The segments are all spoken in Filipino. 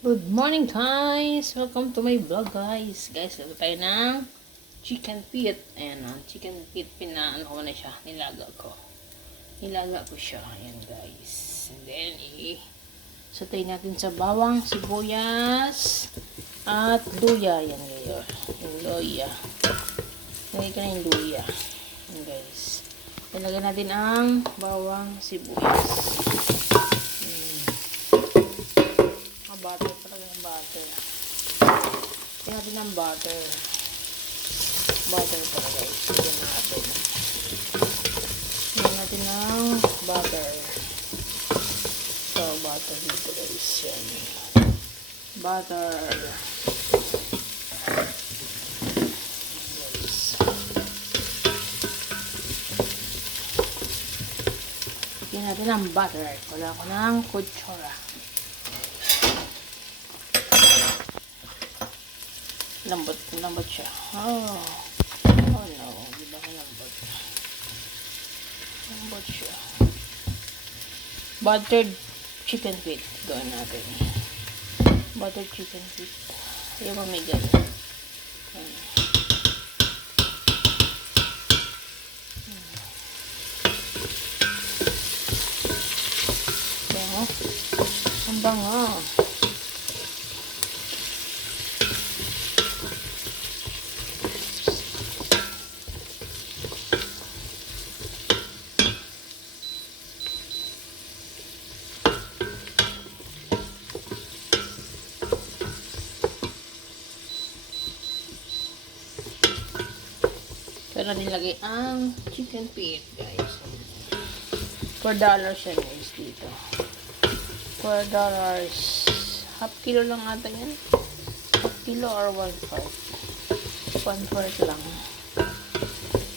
Good morning guys! Welcome to my vlog guys. Guys, ito tayo ng chicken feet. Ayan o, chicken feet. Pinaano ko na siya. Nilaga ko. Nilaga ko siya. Ayan guys. And then, satay natin sa bawang, sibuyas, at luya. Ayan ngayon. Yung luya. Lagay ka na yung luya. Ayan guys. Ilagay natin ang bawang, sibuyas. Butter pa lang yung butter. Kaya natin ang butter. Butter pala guys. Lagyan natin. Lagyan natin ng butter. So, butter dito guys. Yan. Butter. Guys. Lagyan natin ang butter. Wala ko ng kutsara. Lambot siya. Oh no, di ba lambot? Lambot siya. Buttered chicken feet. Gawin natin. Buttered chicken feet. Ayaw mo may ganyan. Bango. Ang bango. Pero nilagay ang chicken feet, guys. $4 siya, guys, dito. $4. Half kilo lang ata yan. Half kilo or 1/4. 1/4 lang.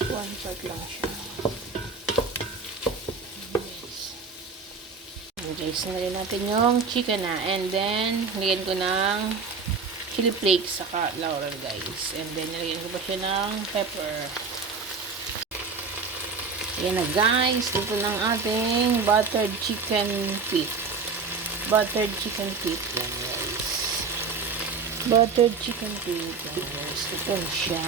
1/4 lang siya. Guys, nilagay natin yung chicken na. And then, nilagyan ko ng chili flakes saka laurel, guys. And then, nilagyan ko pa siya ng pepper. Ayan na guys, dito ng ating buttered chicken feet. Buttered chicken feet yan guys. Buttered chicken feet yan guys. Ito siya.